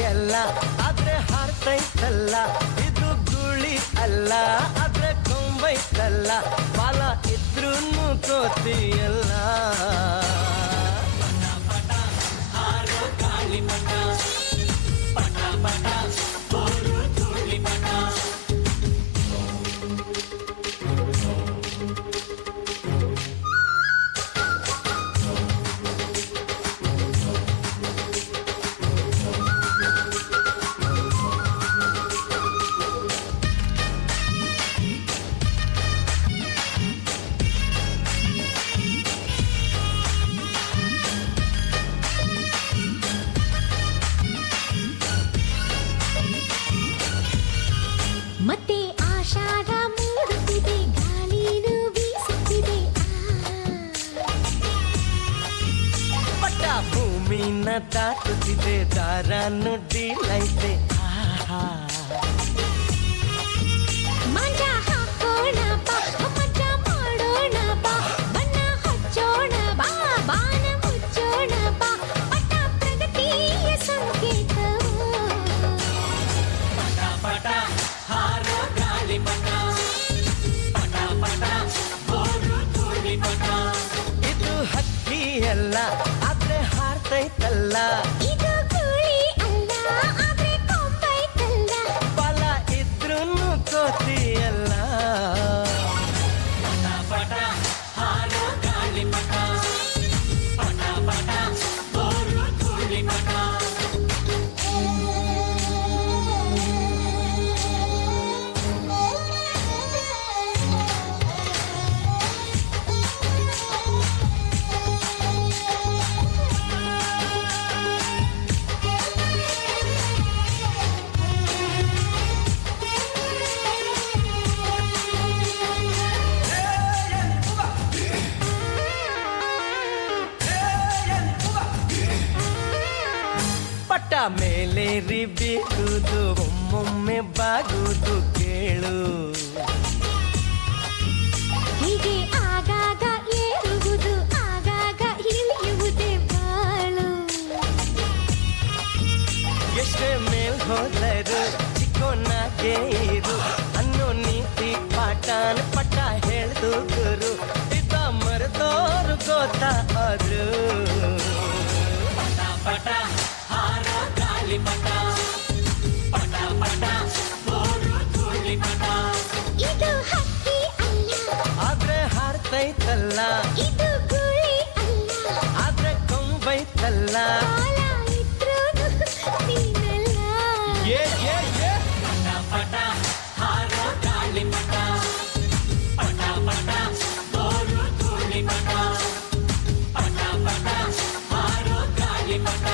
ಅಲ್ಲ ಆದ್ರೆ ಹಾರ್ತೈತಲ್ಲ, ಇದು ಗುಳಿ ಅಲ್ಲ ಆದ್ರೆ ಕೊಂಬೈತಲ್ಲ, ಬಾಲ ಇದ್ರೂನು ಕೋತಿಯಲ್ಲ. ಪಟ ಪಟ ಹಾರೋ ಗಾಳಿ ಪಟ, ಪಟ ಪಟ ಬೋರು ಧೂಳಿ ಪಟ. ಮತ್ತೆ ಆಷಾಢ ಮೂಡುತ್ತಿದೆ, ಗಾಳಿನೂ ಬೀಸುತ್ತಿದೆ. ಪಟ್ಟ ಭೂಮಿನ ದಾಟುತ್ತಿದೆ, ದಾರನು ಡೀಲೈತೆ. ಮಂಜ ಹಾಕೋಣ ಬಾ, ಮಜಾ ಮಾಡೋಣ ಬಾ, ಬಣ್ಣ ಹಚ್ಚೋಣ ಬಾ, ಬಾನ ಮುಚ್ಚೋಣ ಬಾ, ಪಟ ಪ್ರಗತಿಯ ಸಂಕೇತವು. ಪಟ ಪಟ ಹಾರೋ ಗಾಳಿ ಪಟ, ಪಟ ಪಟ ಬೋರು ಧೂಳಿ ಪಟ. ಇದು ಹಕ್ಕಿಯಲ್ಲ ಆದ್ರೆ ಹಾರ್ತೈತಲ್ಲ, ಇದು ಗುಳಿ ಅಲ್ಲ ಆದ್ರೆ ಕೊಂಬೈತಲ್ಲ, ಬಾಲ ಇದ್ರೂನು ಕೋತಿಯಲ್ಲ. ಪಟ ಪಟ ಹಾರೋ ಗಾಳಿ ಪಟ, ಪಟ ಪಟ ಬೋರು ಧೂಳಿ ಪಟ. ಪಟ್ಟ ಮೇಲೇರಿ ಬೀಗುದು, ಒಮ್ಮೊಮ್ಮೆ ಬಾಗುದು ಕೇಳು. ಹೀಗೆ ಆಗಾಗ ಏರುವುದು, ಆಗಾಗ ಇಳಿಯುವುದೇ ಬಾಳು. ಎಷ್ಟೇ ಮೇಲ್ ಹೋದರು ಚಿಕ್ಕೋನಾಗೆ ಇರು ಅನ್ನೋ ನೀತಿ ಪಾಠನ ಪಟ್ಟ ಹೇಳ್ದು ಗುರು. ಇದ್ದ ಮರದೋರು ಗೊತ್ತಾದ್ರು. ಪಟ ಪಟ ಹಾರೋ ಗಾಳಿ ಪಟ, ಪಟ ಪಟ ಬೋರು ಧೂಳಿ ಪಟ. ಇದು ಹಕ್ಕಿ ಅಲ್ಲ ಆದ್ರೆ ಹಾರ್ತೈತಲ್ಲ, ಇದು ಗುಳಿ ಅಲ್ಲ, ಆದ್ರೆ ಕೊಂಬೈತಲ್ಲ. ಬಾಲ ಇದ್ರೂನು ನೀನಲ್ಲ. ಪಟ ಪಟ ಹಾರೋ ಗಾಳಿ ಪಟ, ಪಟ ಪಟ ಬೋರು ಧೂಳಿ ಪಟ, ಪಟ ಪಟ ಹಾರೋ ಗಾಳಿ ಪಟ.